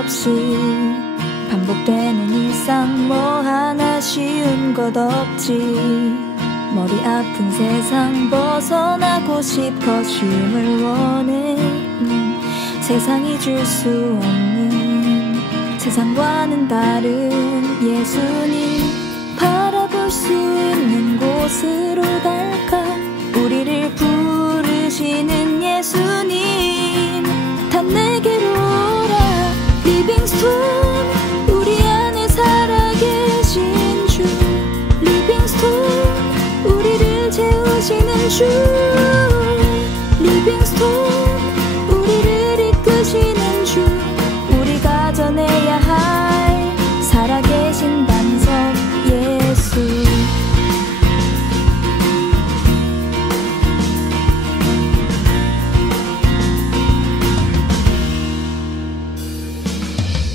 없이 반복되는 일상 뭐 하나 쉬운 것 없지. 머리 아픈 세상 벗어나고 싶어 쉼을 원해. 세상이 줄 수 없는 세상과는 다른 예수님 바라볼 수 있는 곳으로 갈까. 우리를 부르시는 예수님 다 내게로 오라. 리빙스톤 우리 안에 살아계신 주. 리빙스톤 우리를 채우시는 주. 리빙스톤 우리를 이끄시는 주. 우리가 전해야 할 살아계신 반석 예수.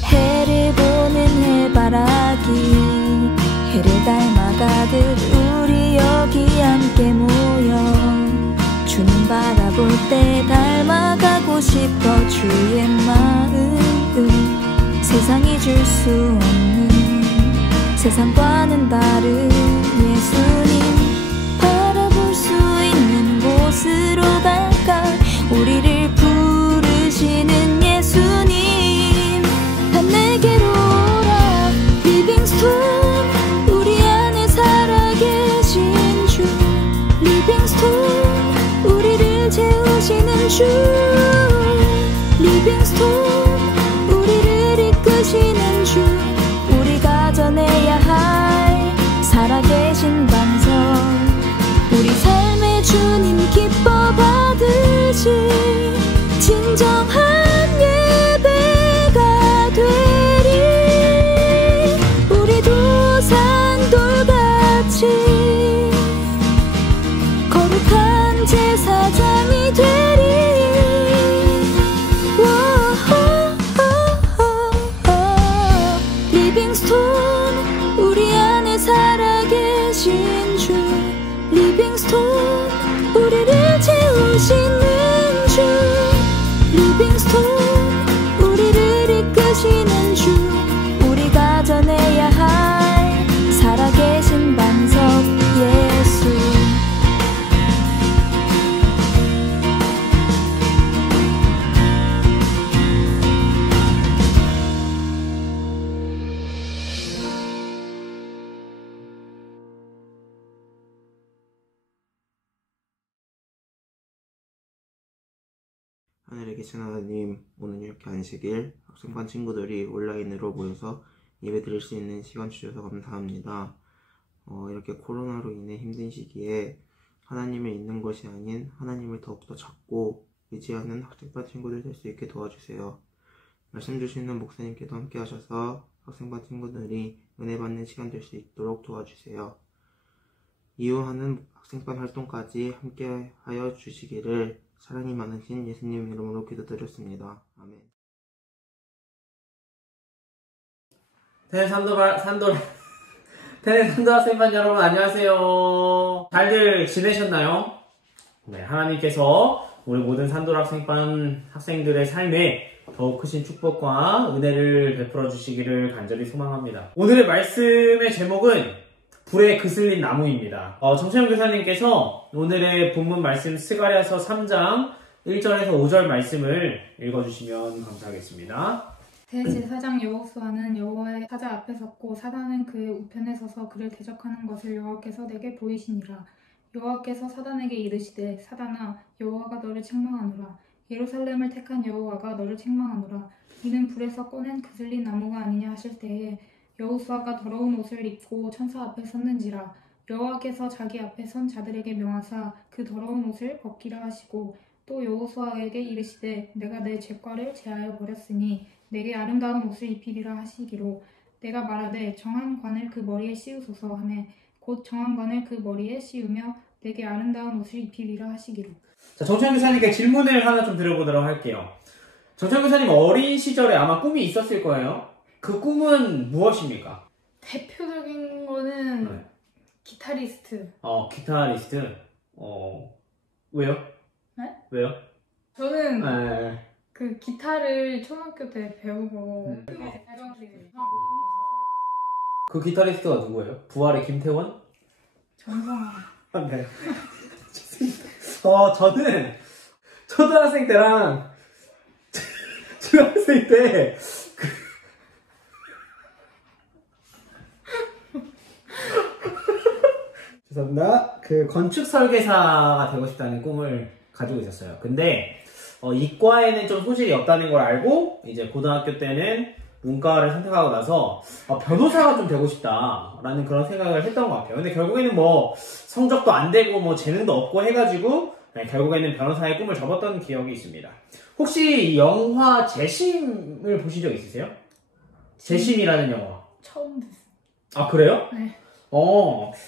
해를 보는 해바라기 해를 닮아가듯 우리 여기 함께 모여 주님 바라볼 때 닮아가고 싶어. 주의 마음 세상이 줄 수 없는 세상과는 다른 예수님 바라볼 수 있는 곳으로 갈까. 우리를 부르시는 예수님 다 내게로 오라. 리빙스톤 우리 안에 살아계신 주. 리빙스톤 우리를 채우시는 주. 리빙스톤 우리를 이끄시는 주. 우리가 전해야 할 살아계신 반석. 우리 삶의 주님 기뻐 받으실 진정한 예배가 되리. 우리도 산돌같이 거룩한 제사장이 되리. 리빙스톤 우리 안에 살아계신 주. 리빙스톤 우리를 채우시는 주. 리빙스톤 우리를 이끄시는 주. 우리가 전해야 할 살아계신 반석 예수. 하늘에 계신 하나님, 오늘 이렇게 안식일 학생반 친구들이 온라인으로 모여서 예배 드릴 수 있는 시간 주셔서 감사합니다. 이렇게 코로나로 인해 힘든 시기에 하나님을 잊는 것이 아닌 하나님을 더욱더 찾고 의지하는 학생반 친구들 될 수 있게 도와주세요. 말씀 주시는 목사님께도 함께 하셔서 학생반 친구들이 은혜 받는 시간 될 수 있도록 도와주세요. 이후하는 학생반 활동까지 함께 하여 주시기를 사랑이 많으신 예수님 이름으로 기도드렸습니다. 아멘. 테네산도 학생반 여러분 안녕하세요. 잘들 지내셨나요? 네, 하나님께서 우리 모든 산돌 학생반 학생들의 삶에 더욱 크신 축복과 은혜를 베풀어 주시기를 간절히 소망합니다. 오늘의 말씀의 제목은 불에 그슬린 나무입니다. 정채영 교사님께서 오늘의 본문 말씀 스가랴서 3장 1절에서 5절 말씀을 읽어주시면 감사하겠습니다. 대제사장 여호수아는 여호와의 사자 앞에 섰고 사단은 그의 우편에 서서 그를 대적하는 것을 여호와께서 내게 보이시니라. 여호와께서 사단에게 이르시되 사단아 여호와가 너를 책망하노라. 예루살렘을 택한 여호와가 너를 책망하노라. 이는 불에서 꺼낸 그슬린 나무가 아니냐 하실 때에 여호수아가 더러운 옷을 입고 천사 앞에 섰는지라. 여호와께서 자기 앞에 선 자들에게 명하사 그 더러운 옷을 벗기라 하시고 또 여호수아에게 이르시되 내가 내 죄과를 제하여 버렸으니 내게 아름다운 옷을 입히리라 하시기로 내가 말하되 정한 관을 그 머리에 씌우소서 하매 곧 정한 관을 그 머리에 씌우며 내게 아름다운 옷을 입히리라 하시기로. 자, 정찬 교사님께 질문을 하나 좀 드려보도록 할게요. 정찬 교사님 어린 시절에 아마 꿈이 있었을 거예요. 그 꿈은 무엇입니까? 대표적인 거는 기타리스트. 기타리스트. 왜요? 네? 왜요? 저는 그 기타를 초등학교 때 배우고 그 기타리스트가 누구예요? 부활의 김태원? 정성아. 네. 좋습니다. 저는 초등학생 때랑 중학생 때 죄송합니다. 그 건축 설계사가 되고 싶다는 꿈을 가지고 있었어요. 근데 이과에는 좀 소질이 없다는 걸 알고 이제 고등학교 때는 문과를 선택하고 나서 변호사가 좀 되고 싶다라는 그런 생각을 했던 것 같아요. 근데 결국에는 뭐 성적도 안 되고 뭐 재능도 없고 해가지고 결국에는 변호사의 꿈을 접었던 기억이 있습니다. 혹시 영화 재심을 보신 적 있으세요? 재심이라는 영화. 처음 됐어요. 아 그래요? 네.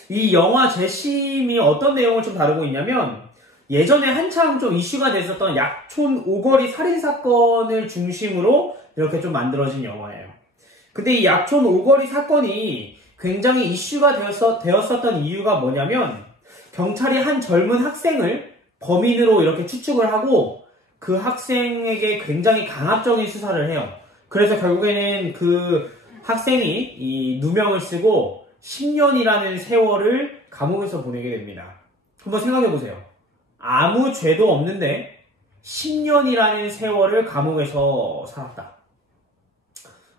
이 영화 재심이 어떤 내용을 좀 다루고 있냐면 예전에 한창 좀 이슈가 됐었던 약촌 오거리 살인사건을 중심으로 이렇게 좀 만들어진 영화예요. 근데 이 약촌 오거리 사건이 굉장히 이슈가 되었었던 이유가 뭐냐면 경찰이 한 젊은 학생을 범인으로 이렇게 추측을 하고 그 학생에게 굉장히 강압적인 수사를 해요. 그래서 결국에는 그 학생이 이 누명을 쓰고 10년이라는 세월을 감옥에서 보내게 됩니다. 한번 생각해보세요. 아무 죄도 없는데 10년이라는 세월을 감옥에서 살았다.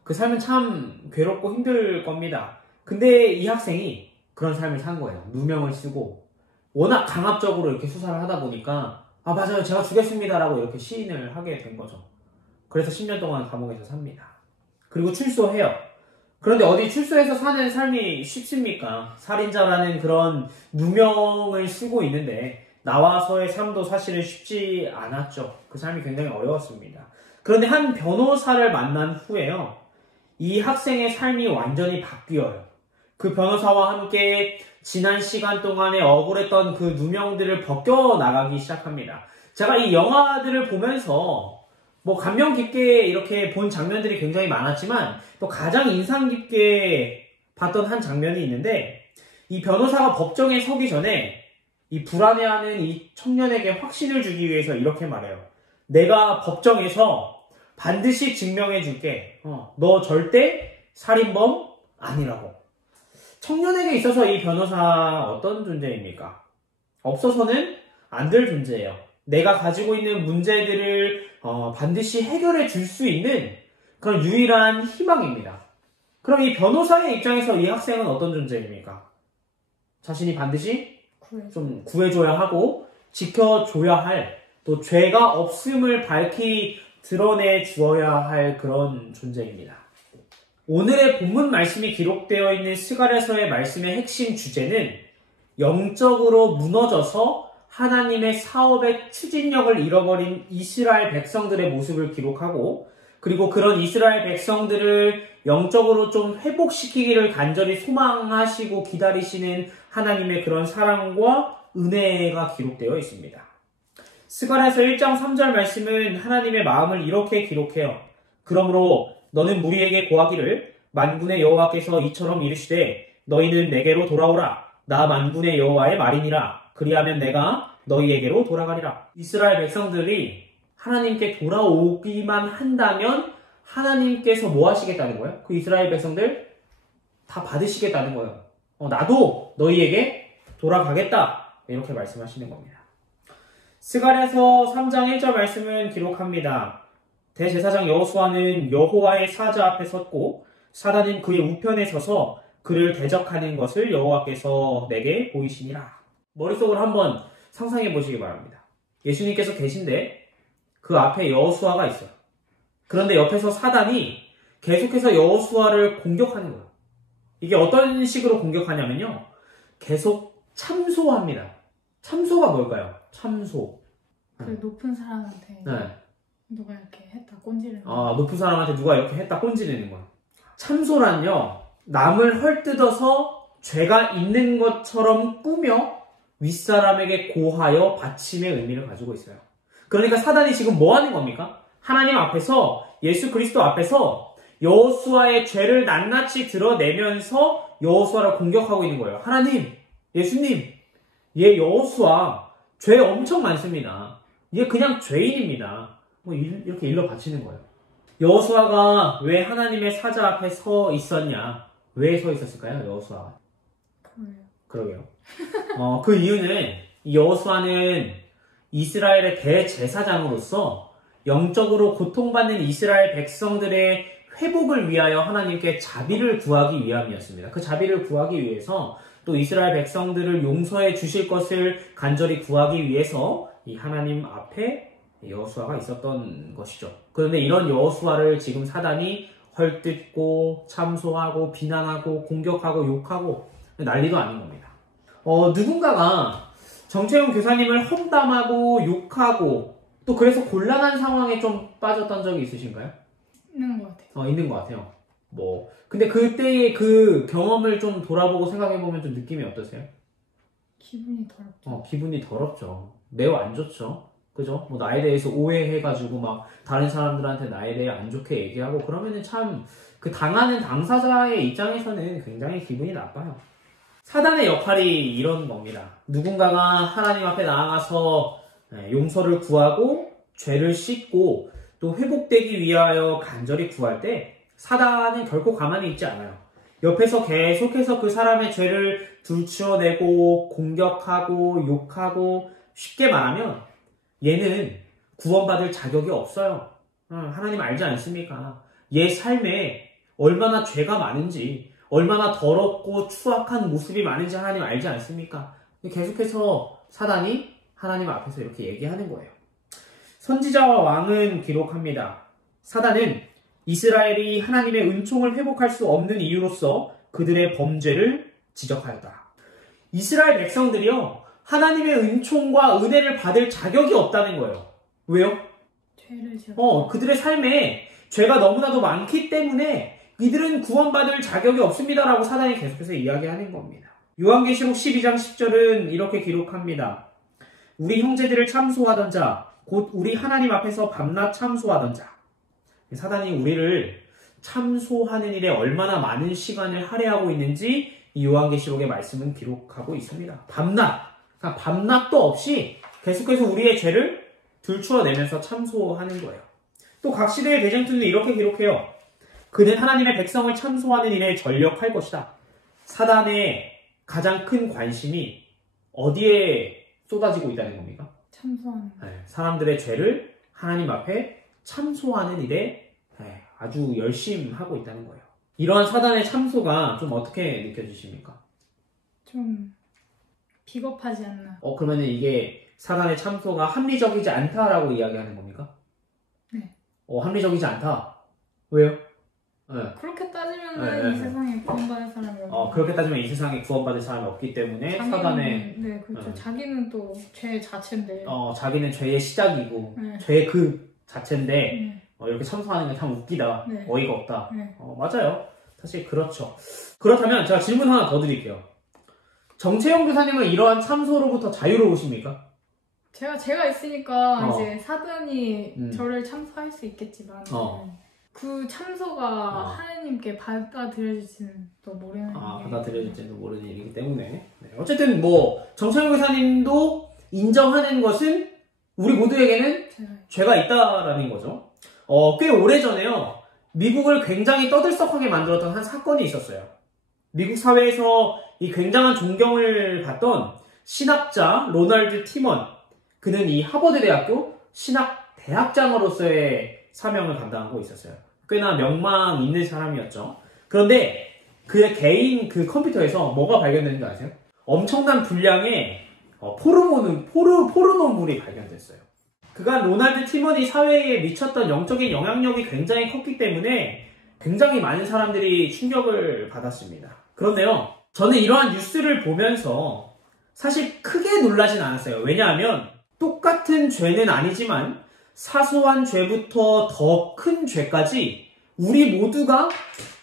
그 삶은 참 괴롭고 힘들 겁니다. 근데 이 학생이 그런 삶을 산 거예요. 누명을 쓰고 워낙 강압적으로 이렇게 수사를 하다 보니까 아 맞아요 제가 죽였습니다 라고 이렇게 시인을 하게 된 거죠. 그래서 10년 동안 감옥에서 삽니다. 그리고 출소해요. 그런데 어디 출소해서 사는 삶이 쉽습니까? 살인자라는 그런 누명을 쓰고 있는데 나와서의 삶도 사실은 쉽지 않았죠. 그 삶이 굉장히 어려웠습니다. 그런데 한 변호사를 만난 후에요. 이 학생의 삶이 완전히 바뀌어요. 그 변호사와 함께 지난 시간 동안에 억울했던 그 누명들을 벗겨나가기 시작합니다. 제가 이 영화들을 보면서 뭐 감명 깊게 이렇게 본 장면들이 굉장히 많았지만 또 가장 인상 깊게 봤던 한 장면이 있는데 이 변호사가 법정에 서기 전에 이 불안해하는 이 청년에게 확신을 주기 위해서 이렇게 말해요. 내가 법정에서 반드시 증명해 줄게. 너 절대 살인범 아니라고. 청년에게 있어서 이 변호사 어떤 존재입니까? 없어서는 안 될 존재예요. 내가 가지고 있는 문제들을 반드시 해결해 줄 수 있는 그런 유일한 희망입니다. 그럼 이 변호사의 입장에서 이 학생은 어떤 존재입니까? 자신이 반드시 좀 구해줘야 하고 지켜줘야 할 또 죄가 없음을 밝히 드러내 주어야 할 그런 존재입니다. 오늘의 본문 말씀이 기록되어 있는 스가랴서의 말씀의 핵심 주제는 영적으로 무너져서 하나님의 사업의 추진력을 잃어버린 이스라엘 백성들의 모습을 기록하고 그리고 그런 이스라엘 백성들을 영적으로 좀 회복시키기를 간절히 소망하시고 기다리시는 하나님의 그런 사랑과 은혜가 기록되어 있습니다. 스가랴서 1장 3절 말씀은 하나님의 마음을 이렇게 기록해요. 그러므로 너는 무리에게 고하기를 만군의 여호와께서 이처럼 이르시되 너희는 내게로 돌아오라. 나 만군의 여호와의 말이니라. 그리하면 내가 너희에게로 돌아가리라. 이스라엘 백성들이 하나님께 돌아오기만 한다면 하나님께서 뭐 하시겠다는 거예요? 그 이스라엘 백성들 다 받으시겠다는 거예요. 나도 너희에게 돌아가겠다. 이렇게 말씀하시는 겁니다. 스가랴서 3장 1절 말씀은 기록합니다. 대제사장 여호수아는 여호와의 사자 앞에 섰고 사단은 그의 우편에 서서 그를 대적하는 것을 여호와께서 내게 보이시니라. 머릿속으로 한번 상상해 보시기 바랍니다. 예수님께서 계신데 그 앞에 여호수아가 있어요. 그런데 옆에서 사단이 계속해서 여호수아를 공격하는 거예요. 이게 어떤 식으로 공격하냐면요. 계속 참소합니다. 참소가 뭘까요? 참소. 그 높은 사람한테 네. 누가 이렇게 했다 꼰지르는 높은 사람한테 누가 이렇게 했다 꼰지르는 거야. 참소란요. 남을 헐뜯어서 죄가 있는 것처럼 꾸며 윗사람에게 고하여 바침의 의미를 가지고 있어요. 그러니까 사단이 지금 뭐 하는 겁니까? 하나님 앞에서 예수 그리스도 앞에서 여호수아의 죄를 낱낱이 드러내면서 여호수아를 공격하고 있는 거예요. 하나님, 예수님, 얘 여호수아 죄 엄청 많습니다. 얘 그냥 죄인입니다. 뭐 이렇게 일러 바치는 거예요. 여호수아가 왜 하나님의 사자 앞에 서 있었냐? 왜 서 있었을까요? 여호수아가. 그러게요. 그 이유는 여호수아는 이스라엘의 대제사장으로서 영적으로 고통받는 이스라엘 백성들의 회복을 위하여 하나님께 자비를 구하기 위함이었습니다. 그 자비를 구하기 위해서 또 이스라엘 백성들을 용서해 주실 것을 간절히 구하기 위해서 이 하나님 앞에 여호수아가 있었던 것이죠. 그런데 이런 여호수아를 지금 사단이 헐뜯고 참소하고 비난하고 공격하고 욕하고 난리도 아닌 겁니다. 누군가가 정채용 교사님을 험담하고 욕하고 또 그래서 곤란한 상황에 좀 빠졌던 적이 있으신가요? 있는 것 같아요. 있는 것 같아요. 근데 그때의 그 경험을 좀 돌아보고 생각해보면 좀 느낌이 어떠세요? 기분이 더럽죠. 기분이 더럽죠. 매우 안 좋죠. 그죠? 나에 대해서 오해해가지고 막 다른 사람들한테 나에 대해 안 좋게 얘기하고 그러면은 참 그 당하는 당사자의 입장에서는 굉장히 기분이 나빠요. 사단의 역할이 이런 겁니다. 누군가가 하나님 앞에 나아가서 용서를 구하고 죄를 씻고 또 회복되기 위하여 간절히 구할 때 사단은 결코 가만히 있지 않아요. 옆에서 계속해서 그 사람의 죄를 들추어내고 공격하고 욕하고 쉽게 말하면 얘는 구원받을 자격이 없어요. 하나님 알지 않습니까? 얘 삶에 얼마나 죄가 많은지 얼마나 더럽고 추악한 모습이 많은지 하나님 알지 않습니까? 계속해서 사단이 하나님 앞에서 이렇게 얘기하는 거예요. 선지자와 왕은 기록합니다. 사단은 이스라엘이 하나님의 은총을 회복할 수 없는 이유로서 그들의 범죄를 지적하였다. 이스라엘 백성들이요, 하나님의 은총과 은혜를 받을 자격이 없다는 거예요. 왜요? 죄를 지어. 그들의 삶에 죄가 너무나도 많기 때문에 이들은 구원받을 자격이 없습니다라고 사단이 계속해서 이야기하는 겁니다. 요한계시록 12장 10절은 이렇게 기록합니다. 우리 형제들을 참소하던 자, 곧 우리 하나님 앞에서 밤낮 참소하던 자. 사단이 우리를 참소하는 일에 얼마나 많은 시간을 할애하고 있는지 이 요한계시록의 말씀은 기록하고 있습니다. 밤낮도 없이 계속해서 우리의 죄를 들추어내면서 참소하는 거예요. 또 각 시대의 대쟁투는 이렇게 기록해요. 그는 하나님의 백성을 참소하는 일에 전력할 것이다. 사단의 가장 큰 관심이 어디에 쏟아지고 있다는 겁니까? 참소하는. 사람들의 죄를 하나님 앞에 참소하는 일에 아주 열심히 하고 있다는 거예요. 이러한 사단의 참소가 좀 어떻게 느껴지십니까? 좀 비겁하지 않나. 그러면 이게 사단의 참소가 합리적이지 않다라고 이야기하는 겁니까? 네. 합리적이지 않다. 왜요? 그렇게 따지면 이 세상에 구원받을 사람이 없고. 그렇게 따지면 이 세상에 구원받을 사람이 없기 때문에 사단의. 네, 그렇죠. 자기는 또 죄 자체인데. 자기는 죄의 시작이고 죄의 그 자체인데 이렇게 참소하는 게 참 웃기다. 네. 어이가 없다. 네. 맞아요. 사실 그렇죠. 그렇다면 제가 질문 하나 더 드릴게요. 정채영 교사님은 이러한 참소로부터 자유로우십니까? 제가 있으니까 이제 사단이 저를 참소할 수 있겠지만 그 참소가 하나님께 받아들여질지는 또 모르는 받아들여질지는 모르는 일이기 때문에 어쨌든 정채영 교사님도 인정하는 것은 우리 모두에게는 죄가 있다라는 거죠. 꽤 오래전에요. 미국을 굉장히 떠들썩하게 만들었던 한 사건이 있었어요. 미국 사회에서 이 굉장한 존경을 받던 신학자 로널드 티먼, 그는 이 하버드 대학교 신학 대학장으로서의 사명을 감당하고 있었어요. 꽤나 명망 있는 사람이었죠. 그런데 그의 개인 그 컴퓨터에서 뭐가 발견됐는지 아세요? 엄청난 분량의 포르노물이 발견됐어요. 그간 로널드 티먼이 사회에 미쳤던 영적인 영향력이 굉장히 컸기 때문에 굉장히 많은 사람들이 충격을 받았습니다. 그런데요, 저는 이러한 뉴스를 보면서 사실 크게 놀라진 않았어요. 왜냐하면 똑같은 죄는 아니지만 사소한 죄부터 더 큰 죄까지 우리 모두가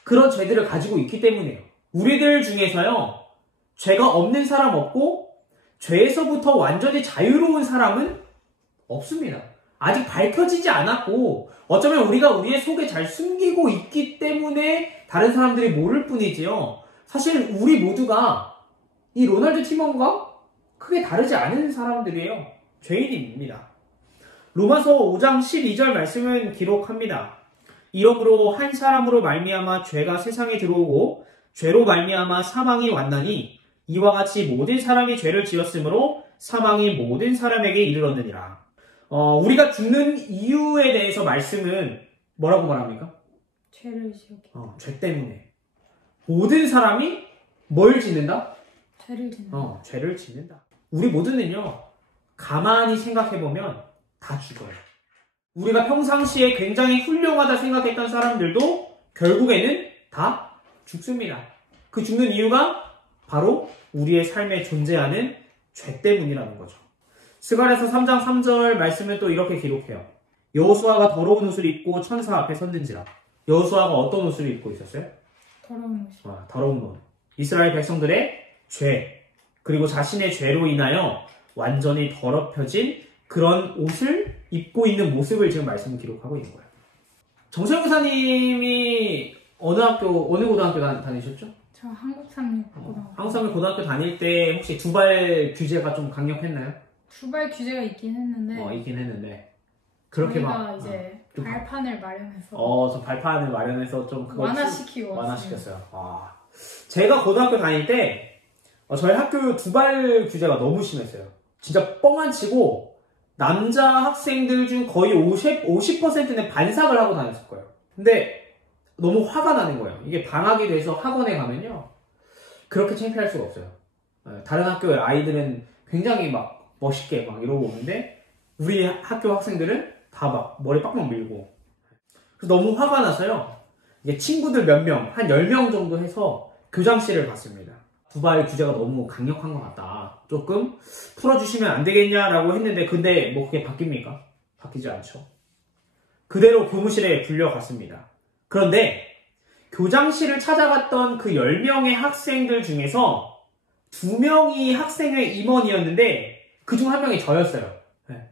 그런 죄들을 가지고 있기 때문에요. 우리들 중에서요, 죄가 없는 사람 없고 죄에서부터 완전히 자유로운 사람은 없습니다. 아직 밝혀지지 않았고 어쩌면 우리가 우리의 속에 잘 숨기고 있기 때문에 다른 사람들이 모를 뿐이지요. 사실 우리 모두가 이 로널드 티먼과 크게 다르지 않은 사람들이에요. 죄인입니다. 로마서 5장 12절 말씀은 기록합니다. 이러므로 한 사람으로 말미암아 죄가 세상에 들어오고 죄로 말미암아 사망이 왔나니 이와 같이 모든 사람이 죄를 지었으므로 사망이 모든 사람에게 이르렀느니라. 우리가 죽는 이유에 대해서 말씀은 뭐라고 말합니까? 죄를 지었기. 죄 때문에. 모든 사람이 뭘 짓는다? 죄를 짓는다. 죄를 짓는다. 우리 모두는요, 가만히 생각해보면 다 죽어요. 우리가 평상시에 굉장히 훌륭하다 생각했던 사람들도 결국에는 다 죽습니다. 그 죽는 이유가 바로 우리의 삶에 존재하는 죄 때문이라는 거죠. 스가랴서 3장 3절 말씀을 또 이렇게 기록해요. 여호수아가 더러운 옷을 입고 천사 앞에 섰는지라. 여호수아가 어떤 옷을 입고 있었어요? 더러운 옷이. 더러운 옷. 이스라엘 백성들의 죄, 그리고 자신의 죄로 인하여 완전히 더럽혀진 그런 옷을 입고 있는 모습을 지금 말씀을 기록하고 있는 거예요. 정세영 교사님이 어느 고등학교 다니셨죠? 저 한국삼립고등학교. 한국삼립고등학교 다닐 때 혹시 두발 규제가 좀 강력했나요? 두발 규제가 있긴 했는데. 있긴 했는데. 그렇게 막. 이제 발판을 마련해서. 좀 발판을 마련해서 좀 그걸 완화시켰어요. 제가 고등학교 다닐 때 저희 학교 두발 규제가 너무 심했어요. 진짜 뻥 안 치고 남자 학생들 중 거의 50%는 반삭을 하고 다녔을 거예요. 근데 너무 화가 나는 거예요. 이게 방학이 돼서 학원에 가면요, 그렇게 창피할 수가 없어요. 다른 학교의 아이들은 굉장히 막 멋있게 막 이러고 오는데 우리 학교 학생들은 다 막 머리 빡빡 밀고. 그래서 너무 화가 나서요, 이게 친구들 몇 명, 한 10명 정도 해서 교장실을 갔습니다. 두발 규제가 너무 강력한 것 같다. 조금 풀어주시면 안 되겠냐라고 했는데, 근데 뭐 그게 바뀝니까? 바뀌지 않죠. 그대로 교무실에 불려갔습니다. 그런데 교장실을 찾아갔던 그 10명의 학생들 중에서 2명이 학생회 임원이었는데 그 중 1명이 저였어요.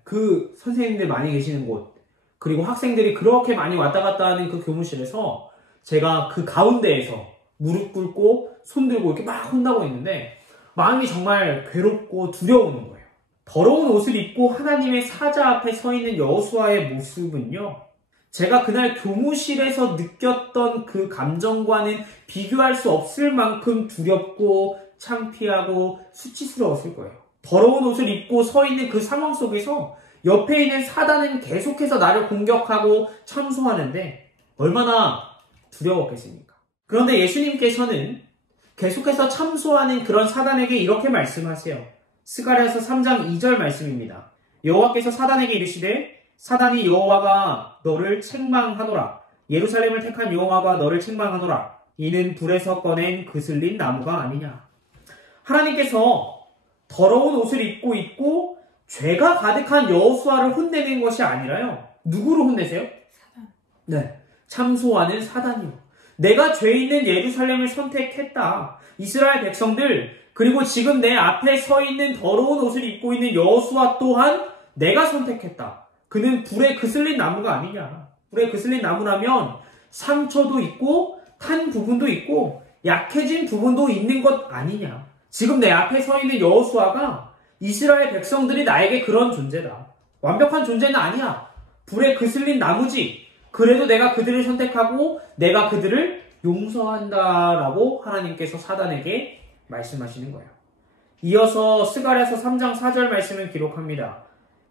그 선생님들 많이 계시는 곳, 그리고 학생들이 그렇게 많이 왔다 갔다 하는 그 교무실에서 제가 그 가운데에서 무릎 꿇고 손 들고 이렇게 막 혼나고 있는데 마음이 정말 괴롭고 두려운 거예요. 더러운 옷을 입고 하나님의 사자 앞에 서 있는 여호수아의 모습은요, 제가 그날 교무실에서 느꼈던 그 감정과는 비교할 수 없을 만큼 두렵고 창피하고 수치스러웠을 거예요. 더러운 옷을 입고 서 있는 그 상황 속에서 옆에 있는 사단은 계속해서 나를 공격하고 참소하는데 얼마나 두려웠겠습니까? 그런데 예수님께서는 계속해서 참소하는 그런 사단에게 이렇게 말씀하세요. 스가랴서 3장 2절 말씀입니다. 여호와께서 사단에게 이르시되 사단이 여호와가 너를 책망하노라. 예루살렘을 택한 여호와가 너를 책망하노라. 이는 불에서 꺼낸 그슬린 나무가 아니냐. 하나님께서 더러운 옷을 입고 있고 죄가 가득한 여호수아를 혼내는 것이 아니라요, 누구를 혼내세요? 사단. 네, 참소하는 사단이요. 내가 죄 있는 예루살렘을 선택했다. 이스라엘 백성들, 그리고 지금 내 앞에 서 있는 더러운 옷을 입고 있는 여호수아 또한 내가 선택했다. 그는 불에 그슬린 나무가 아니냐. 불에 그슬린 나무라면 상처도 있고 탄 부분도 있고 약해진 부분도 있는 것 아니냐. 지금 내 앞에 서 있는 여호수아가 이스라엘 백성들이 나에게 그런 존재다. 완벽한 존재는 아니야. 불에 그슬린 나무지. 그래도 내가 그들을 선택하고 내가 그들을 용서한다라고 하나님께서 사단에게 말씀하시는 거예요. 이어서 스가랴서 3장 4절 말씀을 기록합니다.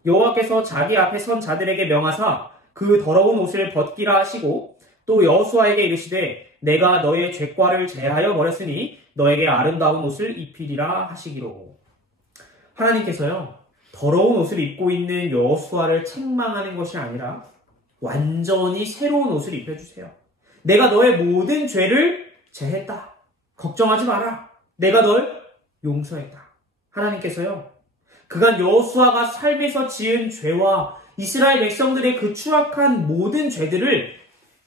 여호와께서 자기 앞에 선 자들에게 명하사 그 더러운 옷을 벗기라 하시고 또 여호수아에게 이르시되 내가 너의 죄과를 제하여 버렸으니 너에게 아름다운 옷을 입히리라 하시기로. 하나님께서요, 더러운 옷을 입고 있는 여호수아를 책망하는 것이 아니라 완전히 새로운 옷을 입혀주세요. 내가 너의 모든 죄를 제했다. 걱정하지 마라. 내가 널 용서했다. 하나님께서요, 그간 여호수아가 삶에서 지은 죄와 이스라엘 백성들의 그 추악한 모든 죄들을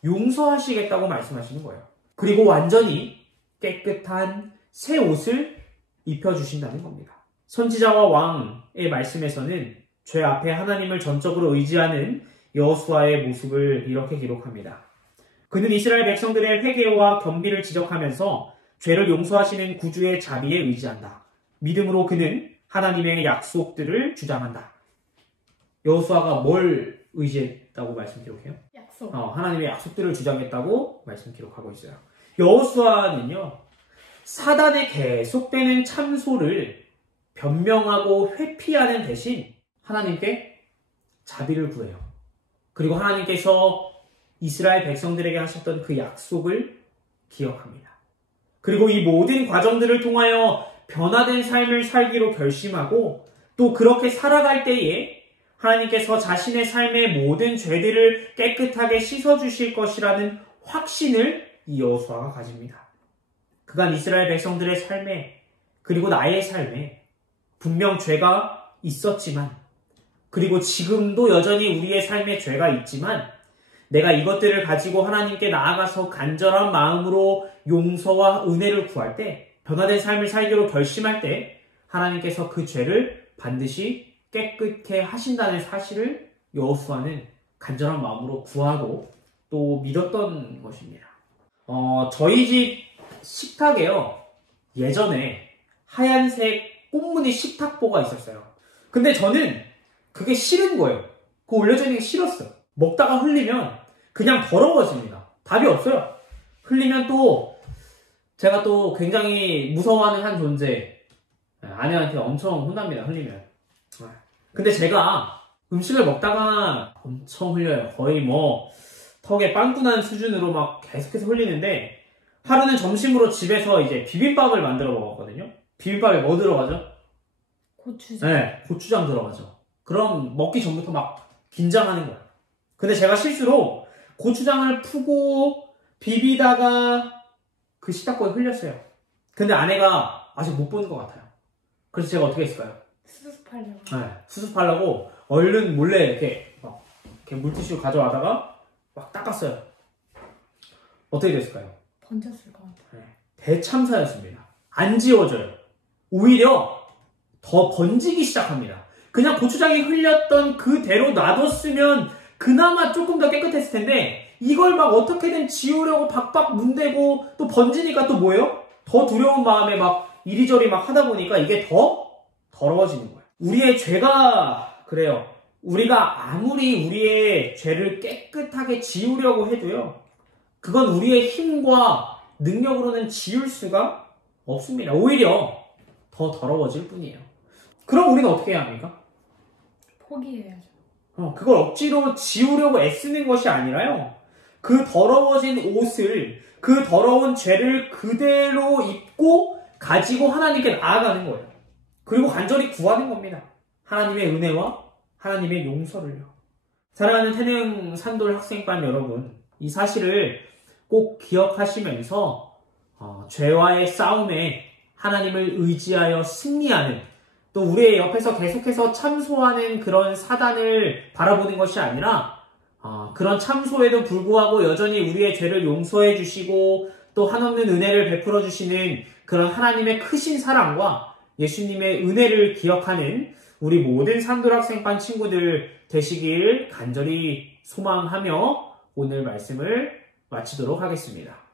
용서하시겠다고 말씀하시는 거예요. 그리고 완전히 깨끗한 새 옷을 입혀주신다는 겁니다. 선지자와 왕의 말씀에서는 죄 앞에 하나님을 전적으로 의지하는 여호수아의 모습을 이렇게 기록합니다. 그는 이스라엘 백성들의 회개와 겸비를 지적하면서 죄를 용서하시는 구주의 자비에 의지한다. 믿음으로 그는 하나님의 약속들을 주장한다. 여호수아가 뭘 의지했다고 말씀 기록해요? 약속. 하나님의 약속들을 주장했다고 말씀 기록하고 있어요. 여호수아는요, 사단의 계속되는 참소를 변명하고 회피하는 대신 하나님께 자비를 구해요. 그리고 하나님께서 이스라엘 백성들에게 하셨던 그 약속을 기억합니다. 그리고 이 모든 과정들을 통하여 변화된 삶을 살기로 결심하고 또 그렇게 살아갈 때에 하나님께서 자신의 삶의 모든 죄들을 깨끗하게 씻어주실 것이라는 확신을 이 여호수아가 가집니다. 그간 이스라엘 백성들의 삶에 그리고 나의 삶에 분명 죄가 있었지만 그리고 지금도 여전히 우리의 삶에 죄가 있지만 내가 이것들을 가지고 하나님께 나아가서 간절한 마음으로 용서와 은혜를 구할 때 변화된 삶을 살기로 결심할 때 하나님께서 그 죄를 반드시 깨끗게 하신다는 사실을 여호수아는 간절한 마음으로 구하고 또 믿었던 것입니다. 저희 집 식탁에요, 예전에 하얀색 꽃무늬 식탁보가 있었어요. 근데 저는 그게 싫은 거예요. 그거 올려져 있는 게 싫었어요. 먹다가 흘리면 그냥 더러워집니다. 답이 없어요. 흘리면 또 제가 또 굉장히 무서워하는 한 존재, 아내한테 엄청 혼납니다. 흘리면. 근데 제가 음식을 먹다가 엄청 흘려요. 거의 뭐 턱에 빵꾸 난 수준으로 막 계속해서 흘리는데 하루는 점심으로 집에서 이제 비빔밥을 만들어 먹었거든요. 비빔밥에 뭐 들어가죠? 고추장. 네, 고추장 들어가죠. 그럼 먹기 전부터 막 긴장하는 거예요. 근데 제가 실수로 고추장을 푸고 비비다가 그 식탁보에 흘렸어요. 근데 아내가 아직 못 보는 것 같아요. 그래서 제가 어떻게 했을까요? 수습하려고. 네, 수습하려고 얼른 몰래 이렇게 물티슈 가져와다가 막 닦았어요. 어떻게 됐을까요? 번졌을 것 같아요. 네, 대참사였습니다. 안 지워져요. 오히려 더 번지기 시작합니다. 그냥 고추장이 흘렸던 그대로 놔뒀으면 그나마 조금 더 깨끗했을 텐데 이걸 막 어떻게든 지우려고 박박 문대고 또 번지니까 또 뭐예요? 더 두려운 마음에 막 이리저리 막 하다 보니까 이게 더 더러워지는 거예요. 우리의 죄가 그래요. 우리가 아무리 우리의 죄를 깨끗하게 지우려고 해도요, 그건 우리의 힘과 능력으로는 지울 수가 없습니다. 오히려 더 더러워질 뿐이에요. 그럼 우리는 어떻게 해야 합니까? 포기해야죠. 그걸 억지로 지우려고 애쓰는 것이 아니라요, 그 더러워진 옷을, 그 더러운 죄를 그대로 입고 가지고 하나님께 나아가는 거예요. 그리고 간절히 구하는 겁니다. 하나님의 은혜와 하나님의 용서를요. 사랑하는 태능 산돌 학생반 여러분, 이 사실을 꼭 기억하시면서 죄와의 싸움에 하나님을 의지하여 승리하는, 또 우리의 옆에서 계속해서 참소하는 그런 사단을 바라보는 것이 아니라 그런 참소에도 불구하고 여전히 우리의 죄를 용서해 주시고 또 한없는 은혜를 베풀어 주시는 그런 하나님의 크신 사랑과 예수님의 은혜를 기억하는 우리 모든 산돌학생반 친구들 되시길 간절히 소망하며 오늘 말씀을 마치도록 하겠습니다.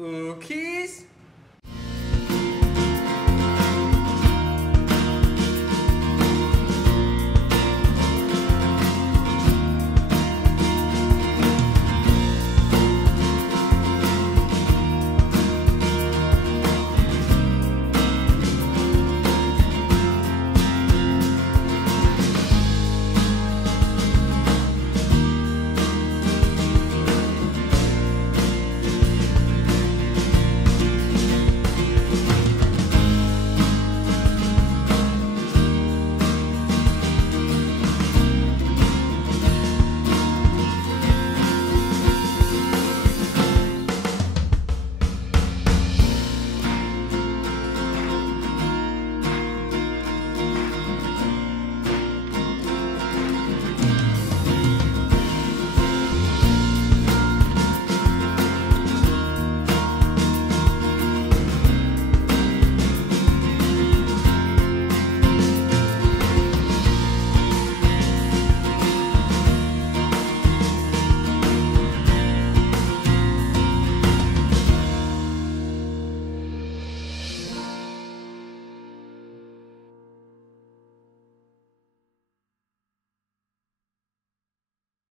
우키